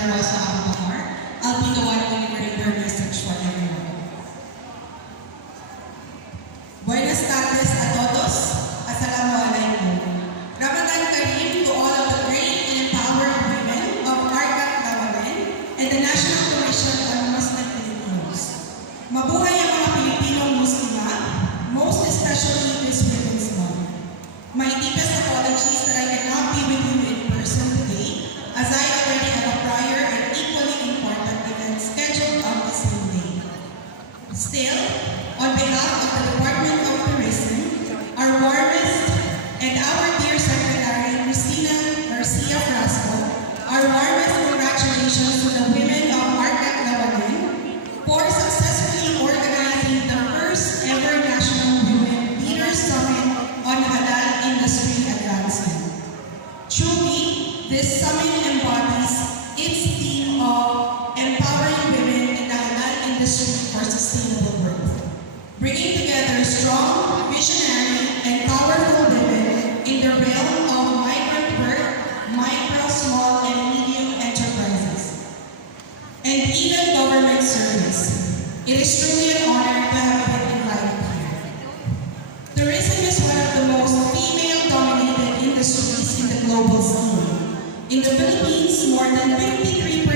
Mother Rosa Abubakar. I'll be the one delivering her message for everyone. Buenas tardes a todos. Assalamualaikum. Ramadan Kareem to all of the great and empowered women of Argat Lawamen and the National Commission on Muslim Filipinos. Mabuhay ang mga Pilipinong Muslima, most especially this Women's Month. My deepest apologies that I cannot be with you in person today, as I already have a prior and equally important event scheduled on the same day. Still, on behalf of the Department of Tourism, our warmest and our dear Secretary, Cristina Garcia Frasco, our warmest congratulations to the women of Argat Lawamen for successfully organizing the first ever National Women Leaders Summit on Halal Industry Advancement. Truly, this summit embodies its theme of empowering women in the halal industry for sustainable growth, bringing together strong, visionary, and powerful women in the realm of migrant work, micro, small, and medium enterprises, and even government service. It is truly an honor to have been invited here. Tourism is one of the most female-dominated industries in the global scene. In the Philippines, more than 53%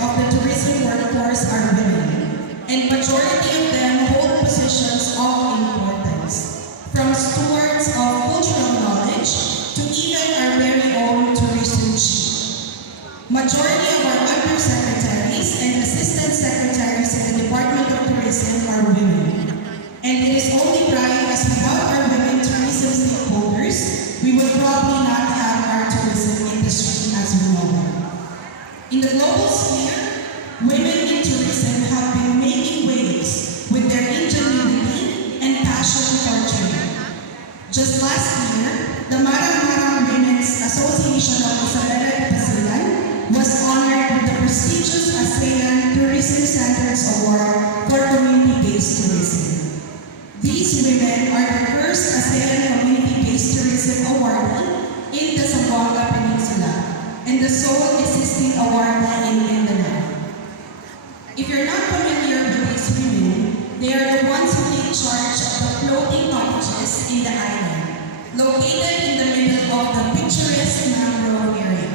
of the tourism workforce are women, and majority of them hold positions of importance, from stewards of cultural knowledge to even our very own tourism chief. Majority of our undersecretaries and assistant secretaries in the Department of Tourism are women. And it is only right as without our women tourism stakeholders, we would probably not have our tourism industry as we know it. In the global sphere, women in tourism have been making waves with their ingenuity and passion for trade. Just last year, the Marang Marang Women's Association of Isabela de Pasilan was honored with the prestigious ASEAN Tourism Centers Award for community-based tourism. These women are the first ASEAN Community-Based Tourism Awardee in the Zamboanga Peninsula and the sole existing awardee in Mindanao. If you're not familiar with these women, they are the ones who take charge of the floating cottages in the island, located in the middle of the picturesque mangrove area.